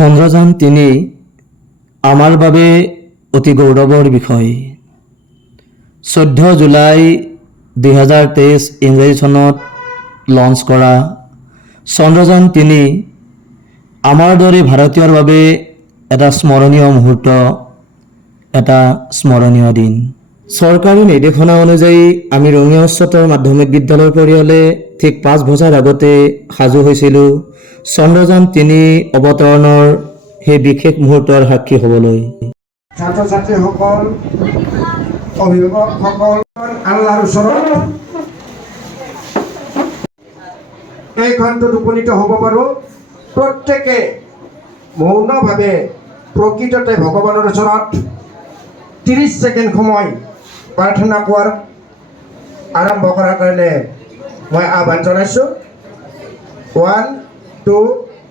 চন্দ্ৰযান-3 আমাৰ বাবে অতি গৌৰৱৰ বিষয়। 14 জুলাই 2023 ইংৰাজী চনত লঞ্চ কৰা চন্দ্ৰযান-3 আমাৰ দৰে ভাৰতীয়ৰ বাবে এটা স্মৰণীয় মুহূৰ্ত, এটা স্মৰণীয় দিন। চৰকাৰী নিৰ্দেশনা অনুযায়ী আমি ৰঙিয়া উচ্চতৰ মাধ্যমিক বিদ্যালয়ৰ পৰিয়ালে ঠিক 5 বছৰ আগতে সাজু হৈছিলোঁ চন্দ্ৰযান-3 অৱতৰণৰ সেই বিশেষ মুহূৰ্তৰ সাক্ষী হ'বলৈ। ছাত্ৰ ছাত্ৰীসকল, অভিভাৱকসকল, আল্লাহৰ ওচৰত এই ক্ষণটোত উপনীত হ'ব পাৰোঁ। প্ৰত্যেকে মৌনভাৱে প্ৰকৃততে ভগৱানৰ ওচৰত 30 ছেকেণ্ড সময় প্ৰাৰ্থনা কৰাৰ আৰম্ভ কৰাৰ কাৰণে মই আহ্বান জনাইছোঁ। 1, 2,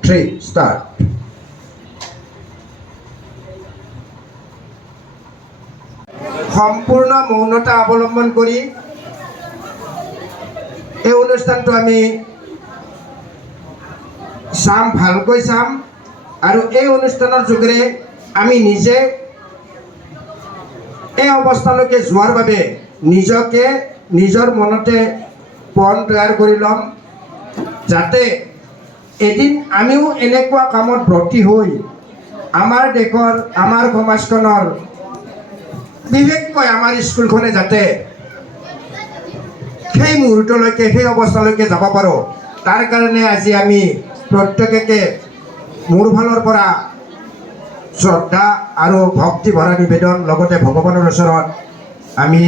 3 ষ্টাৰ্ট। সম্পূৰ্ণ মৌনতা অৱলম্বন কৰি এই অনুষ্ঠানটো আমি চাম, ভালকৈ চাম আৰু এই অনুষ্ঠানৰ যোগেৰে আমি নিজে এই অৱস্থালৈকে যোৱাৰ বাবে নিজকে নিজৰ মনতে পণ তৈয়াৰ কৰি ল'ম, যাতে এদিন আমিও এনেকুৱা কামত ব্ৰতী হৈ আমাৰ দেশৰ, আমাৰ সমাজখনৰ, বিশেষকৈ আমাৰ স্কুলখনে যাতে সেই মুহূৰ্তলৈকে, সেই অৱস্থালৈকে যাব পাৰোঁ। তাৰ কাৰণে আজি আমি প্ৰত্যেকে মোৰ ফালৰ পৰা শ্ৰদ্ধা আৰু ভক্তি ভৰা নিবেদন, লগতে ভগৱানৰ ওচৰত আমি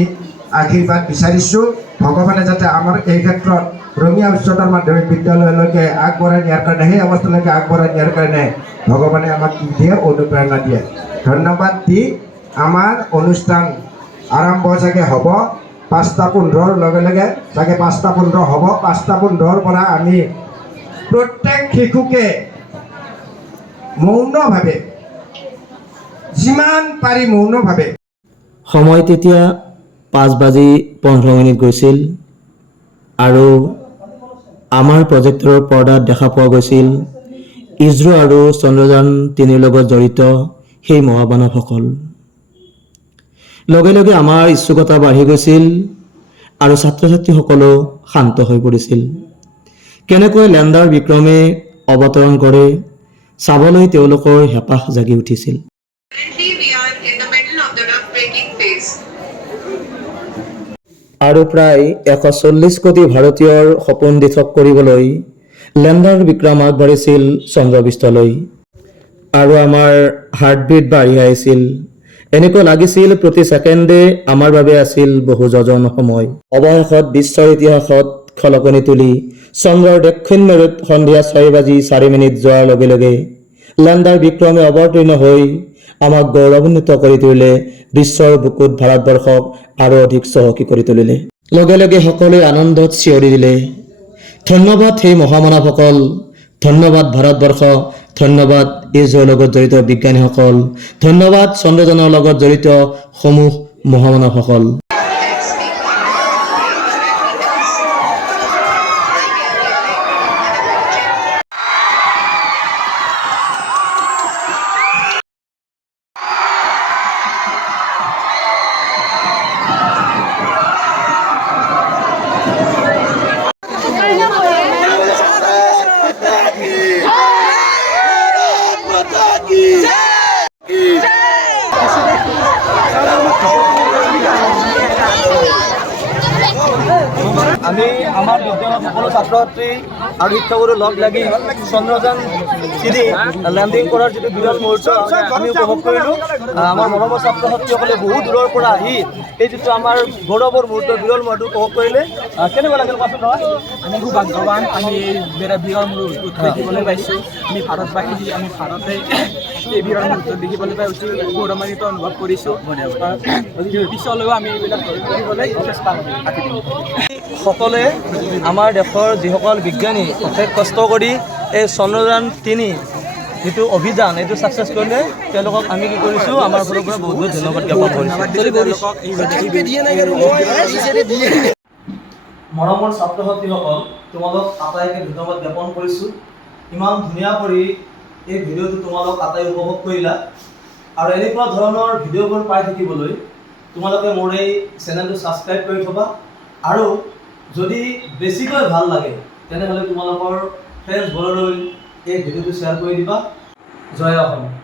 আশীৰ্বাদ বিচাৰিছোঁ। ভগৱানে যাতে আমাৰ এই ক্ষেত্ৰত ৰঙিয়া উচ্চতৰ মাধ্যমিক বিদ্যালয়লৈকে আগবঢ়াই নিয়াৰ কাৰণে, সেই অৱস্থালৈকে আগবঢ়াই নিয়াৰ কাৰণে ভগৱানে আমাক দিয়ে, অনুপ্ৰেৰণা দিয়ে। ধন্যবাদ দি আমাৰ অনুষ্ঠান আৰম্ভ চাগে হ'ব 5:15 লগে লগে, চাগে 5:15 হ'ব। 5:15 পৰা আমি প্ৰত্যেক শিশুকে মৌনভাৱে, যিমান পাৰি মৌনভাৱে। সময় তেতিয়া 5:15 গৈছিল আৰু আমাৰ প্ৰজেক্টৰৰ পৰ্দাত দেখা পোৱা গৈছিল ইছৰো আৰু চন্দ্ৰযান-3 লগত জড়িত সেই মহামানৱসকল। লগে লগে আমাৰ ইচ্ছুকতা বাঢ়ি গৈছিল আৰু ছাত্ৰ ছাত্ৰীসকলো শান্ত হৈ পৰিছিল। কেনেকৈ লেণ্ডাৰ বিক্ৰমে অৱতৰণ কৰে চাবলৈ তেওঁলোকৰ হেঁপাহ জাগি উঠিছিল। আৰু প্ৰায় 140 কোটি ভাৰতীয়ৰ সপোন দিঠক কৰিবলৈ লেণ্ডাৰ বিক্ৰম আগবাঢ়িছিল চন্দ্ৰপৃষ্ঠলৈ। আৰু আমাৰ হাৰ্টবিট বাঢ়ি আহিছিল। এনেকৈ লাগিছিল প্ৰতি ছেকেণ্ডে আমাৰ বাবে আছিল বহু যোজন সময়। অৱশেষত বিশ্বৰ ইতিহাসত খলকনি তুলি চন্দ্ৰৰ দক্ষিণ মেৰুত সন্ধিয়া 6:04 যোৱাৰ লগে লগে লেণ্ডাৰ বিক্ৰমে অৱতীৰ্ণ হৈ আমাক গৌৰৱান্বিত কৰি তুলিলে, বিশ্বৰ বুকুত ভাৰতবৰ্ষক আৰু অধিক চহকী কৰি তুলিলে। লগে লগে সকলোৱে আনন্দত চিঞৰি দিলে, ধন্যবাদ সেই মহামানৱসকল, ধন্যবাদ ভাৰতবৰ্ষ, ধন্যবাদ ইছৰোৰ লগত জড়িত বিজ্ঞানীসকল, ধন্যবাদ চন্দ্ৰযানৰ লগত জড়িত সমূহ মহামানৱসকল। আমি আমাৰ বিদ্যালয়ৰ সকলো ছাত্ৰ ছাত্ৰী আৰু শিক্ষকৰো লগ লাগি চন্দ্ৰযান-3 লেণ্ডিং কৰাৰ যিটো বিৰল মুহূৰ্ত আমি উপভোগ কৰিলোঁ। আমাৰ মৰমৰ ছাত্ৰ ছাত্ৰীসকলে বহু দূৰৰ পৰা আহি এই যিটো আমাৰ গৌৰৱৰ মুহূৰ্ত, বিৰল মুহূৰ্ত উপভোগ কৰিলে। কেনেকুৱা লাগিল কোৱাচোন নহয়? আমি খুব ভাগ্যৱান, আমি এই বিৰল মুহূৰ্ত দেখিবলৈ পাইছোঁ। আমি ভাৰতবাসী, আমি ভাৰতে এই বিৰল মুহূৰ্ত দেখিবলৈ পাই অতি গৌৰৱান্বিত অনুভৱ কৰিছোঁ। পিছলৈও আমি এইবিলাক কৰিবলৈ চেষ্টা কৰিম। সকলোৱে আমাৰ দেশৰ যিসকল বিজ্ঞানী অশেষ কষ্ট কৰি এই চন্দ্ৰযান-3 যিটো অভিযান এইটো ছাকচেছ কৰিলে, তেওঁলোকক আমি কি কৰিছোঁ, আমাৰ ফালৰ পৰা বহুত বহুত ধন্যবাদ জ্ঞাপন কৰিছোঁ। মৰমৰ ছাত্ৰ ছাত্ৰীসকল, তোমালোক আটাইকে ধন্যবাদ জ্ঞাপন কৰিছোঁ। ইমান ধুনীয়া কৰি এই ভিডিঅ'টো তোমালোক আটাই উপভোগ কৰিলা আৰু এনেকুৱা ধৰণৰ ভিডিঅ'বোৰ পাই থাকিবলৈ তোমালোকে মোৰ এই চেনেলটো ছাবস্ক্ৰাইব কৰি থবা আৰু যদি বেছিকৈ ভাল লাগে তেনেহ'লে তোমালোকৰ ফ্ৰেণ্ডছবোৰলৈ এই ভিডিঅ'টো শ্বেয়াৰ কৰি দিবা। জয় অসম।